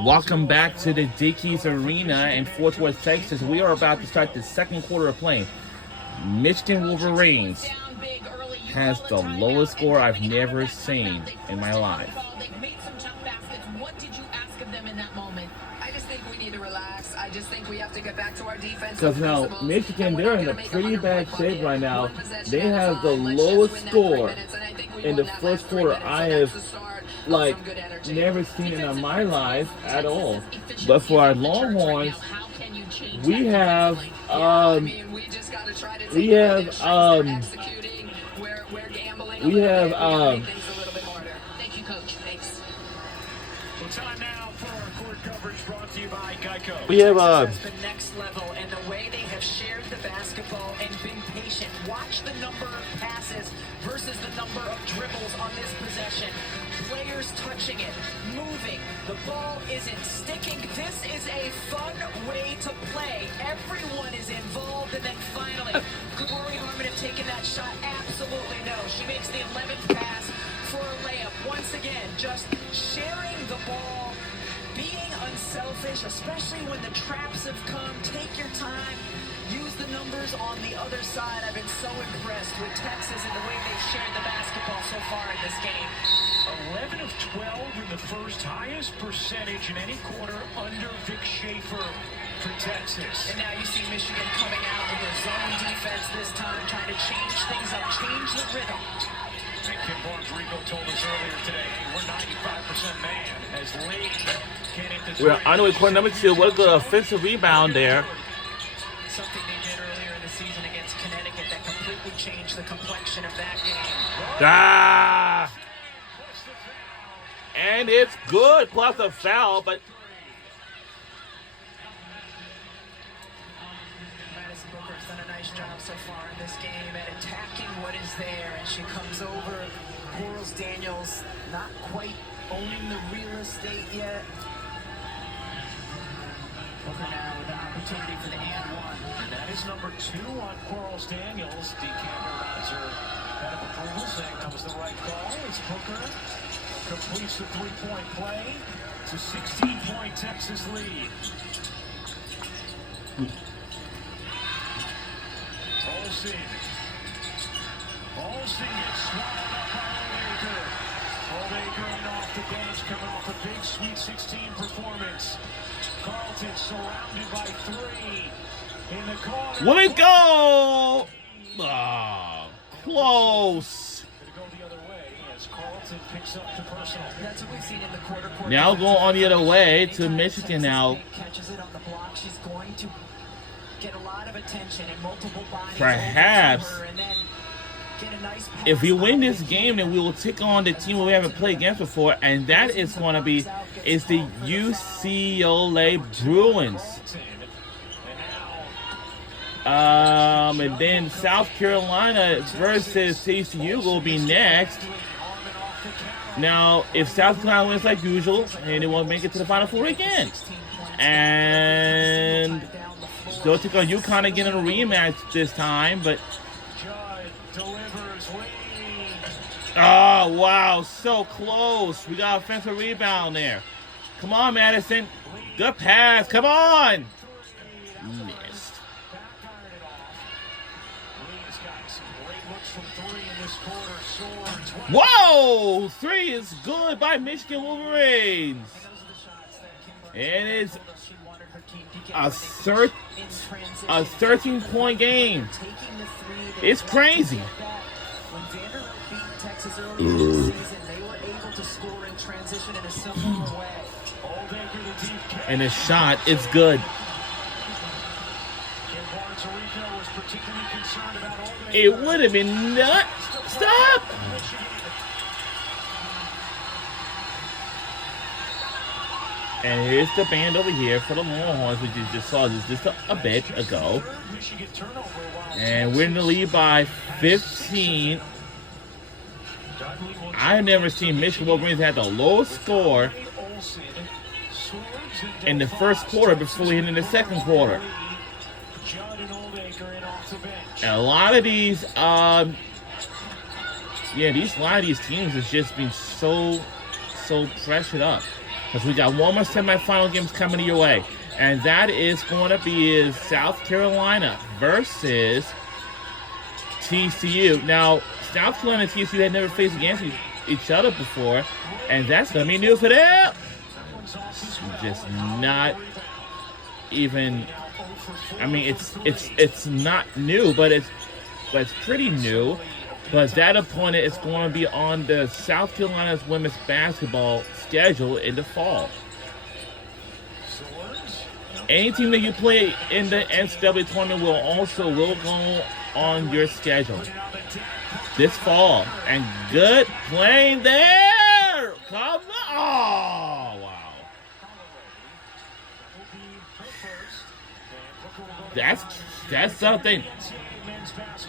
Welcome back to the Dickies Arena in Fort Worth, Texas. We are about to start the second quarter of play. Michigan Wolverines has the lowest score I've never seen in my life. What did you ask of them in that moment? I just think we need to relax. I just think we have to get back to our defense. Because now, Michigan, they're in a pretty bad shape right now. They have the lowest score in the first quarter I have, never seen in my life at all. But for our Longhorns, we have, Thank you, Coach. Thanks. Time now for our court coverage brought to you by Geico. we have, The next level and the way they have shared the basketball and been patient. Watch the number of passes versus the number of dribbles on this possession. Players touching it, moving. The ball isn't sticking. This is a fun way to play. Everyone is involved, and then finally, could Rory Harmon have taken that shot? Absolutely no. She makes the 11th pass for a layup. Once again, just sharing the ball, being unselfish, especially when the traps have come. Take your time. Use the numbers on the other side. I've been so impressed with Texas and the way they've shared the basketball so far in this game. 11 of 12 in the first, highest percentage in any quarter under Vic Schaefer for Texas. And now you see Michigan coming out with a zone defense this time, trying to change things up, change the rhythm. And Kim Barnes-Rico told us earlier today, we're 95% man as Lake can hit the we're on the quarter number 2. What a good offensive rebound there. Something they did earlier in the season against Connecticut that completely changed the complexion of that game. Ah! And it's good, plus a foul, but Madison Booker's done a nice job so far in this game at attacking what is there, and she comes over. Quarles Daniels not quite owning the real estate yet. Booker now with the opportunity for the and one. And that is number 2 on Quarles Daniels. D. Campbell has her head of approval saying that was the right call. As Booker completes the three-point play. It's a 16-point Texas lead. Olsen gets swallowed up by Oldacre. Oldacre in off the bench, coming off a big Sweet 16 performance. Carleton surrounded by 3 in the corner. will it go? Ah, close. Gonna go the other way as Carleton picks up the personal. That's what we've seen in the quarter. Now go on the other way to Michigan now. Catches it on the block. She's going to get a lot of attention and multiple bodies. Perhaps. over to her, and then get a nice pass If we win out this to her. game, then we will take on the team we haven't played against before, and that is going to be the UCLA Bruins. And then South Carolina versus TCU will be next. Now, if South Carolina wins like usual, and they won't make it to the Final Four again, and they'll take on UConn again in a rematch this time, but Judd delivers lead. oh, wow, so close. We got offensive rebound there. Come on, Madison. Good pass. Come on. Missed. Back-ironed it off. Lee's got some great looks from 3 in this quarter. Soared 20. Whoa! 3 is good by Michigan Wolverines. And it's a 13-point game. It's crazy. When Vanderbilt beat Texas earlier in the season, they were able to score in transition in a similar way. Oldacre the deep kick. And the shot is good. Kim Barnes-Rico was particularly concerned about Oldacre. It would have been nuts. Stop. And here's the band over here for the Longhorns, which you just saw this just a bit ago. Michigan turnover while And we're in the lead by 15. Dudley will I've never seen Michigan Wolverines have the lowest score Olsen swerves in the first quarter before we hit in the second quarter. Judd and Oldacre in off the bench. And a lot of these, a lot of these teams has just been so pressured up. because we got one more semifinal games coming your way. And that is going to be South Carolina versus TCU. Now, South Carolina and TCU had never faced against each other before, and that's going to be new for them. Just not even. I mean, it's not new, but it's pretty new. But that opponent is going to be on the South Carolina's women's basketball schedule in the fall. Any team that you play in the NCAA tournament will go on your schedule this fall. And good playing there. Come on. Oh, wow. That's something.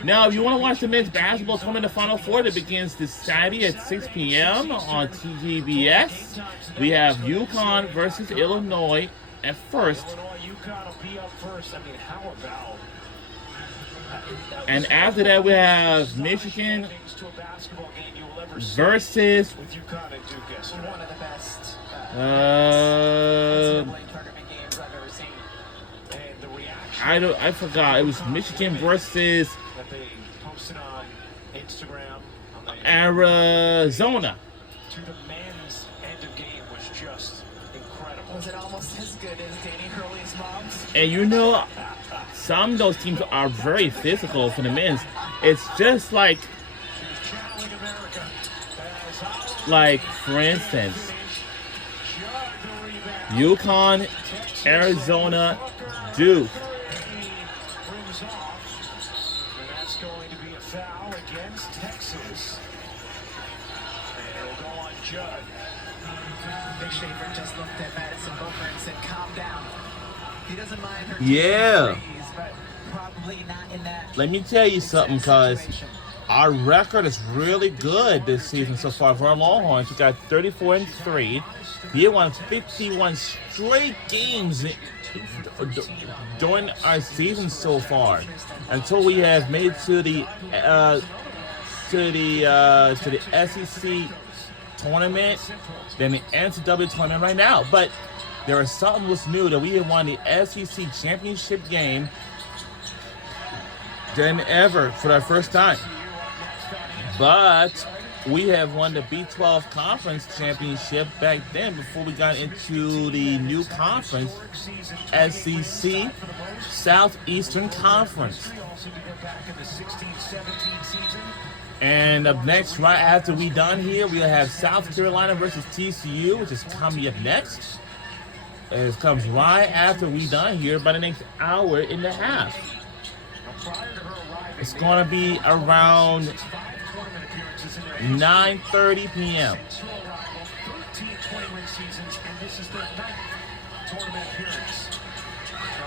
Now, if you want to watch the men's basketball tournament, the Final Four that begins this Saturday at 6 p.m. on TGBS, we have UConn versus Illinois at first. And after that, we have Michigan versus One of the best uh, tournament games I've ever seen. I forgot. It was Michigan versus That they posted on Instagram on the Arizona. to the men's end of game was just incredible. Was it almost as good as Danny Hurley's mom's? And you know, some of those teams are very physical for the men's. It's just like for instance, UConn, Arizona, Duke. Brings off, and that's going to be a foul against Texas. And it'll go on Judd. Big Schaefer just looked at Madison Booker and said, "Calm down." He doesn't mind her. Yeah. Threes, but probably not in that. Let me tell you something, cuz situation. our record is really good this season so far for our Longhorns. We got 34-3. We won 51 straight games during our season so far, until we have made to the SEC tournament, then the NCAA tournament right now. But there is something was new that we have won the SEC championship game than ever for the first time. But we have won the B12 Conference Championship back then before we got into the new conference, SEC Southeastern Conference. And up next, right after we done here, we'll have South Carolina versus TCU, which is coming up next. It comes right after we done here, by the next hour and a half. It's going to be around 9:30 p.m.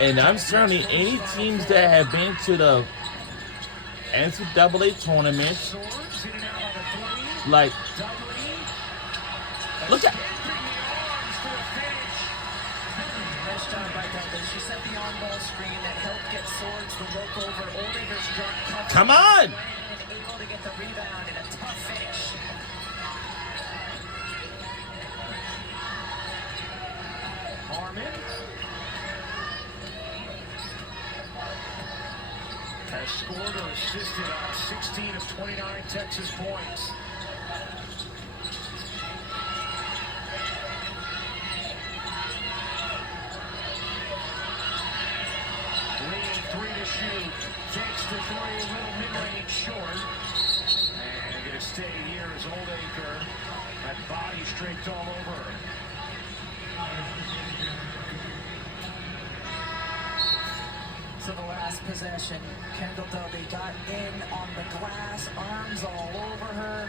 And I'm certainly any teams that have been to the NCAA tournament, like, look at. Nice job by Dudley. She set the on-ball screen that helped get Swords to look over Oldacre's drunk cover. Come on! And able to get the rebound in a tough finish. Harmon has scored or assisted on 16 of 29 Texas points. Lee, 3 to shoot. Takes the 3, little mid-range short. And going to stay here is Oldacre. That body streaked all over her. So the last possession, Kendall Dubby got in on the glass, arms all over her.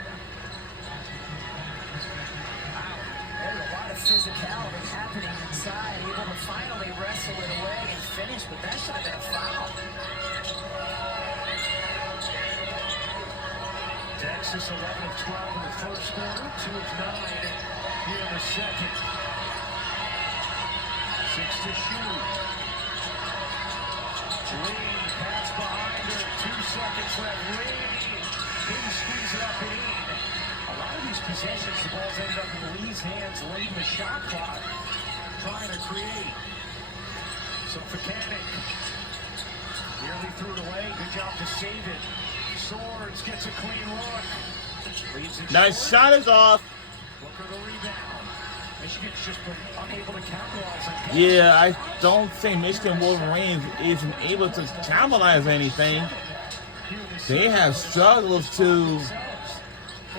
Wow, there's a lot of physicality happening inside, able to finally wrestle it away and finish, but that should have been a foul. Texas 11 of 12 in the first quarter, 2 of 9 here in the second. 6 to shoot. Lee, pass behind her, 2 seconds left. Lee, didn't squeeze it up and in. A lot of these possessions, the ball's ended up in Lee's hands late in the shot clock, trying to create. So Furkanich nearly threw it away. Good job to save it. Swords gets a clean look. Leaves it Nice short. shot is off. Booker the rebound. Michigan's just been unable to capitalize on catches. Yeah, I don't think Michigan Wolverines isn't able to capitalize anything. They have struggled to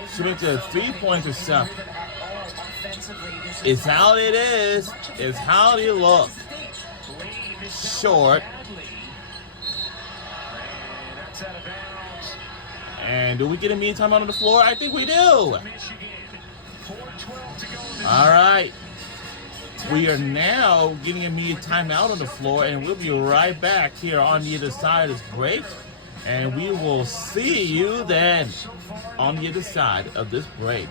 switch a three-pointer shot. It's how it is. It's how they look. Short. And that's out of bounds. And do we get a mean timeout on the floor? I think we do. Michigan. 4:12 to go in this. All right. We are now getting a media timeout on the floor, and we'll be right back here on the other side of this break. And we will see you then on the other side of this break.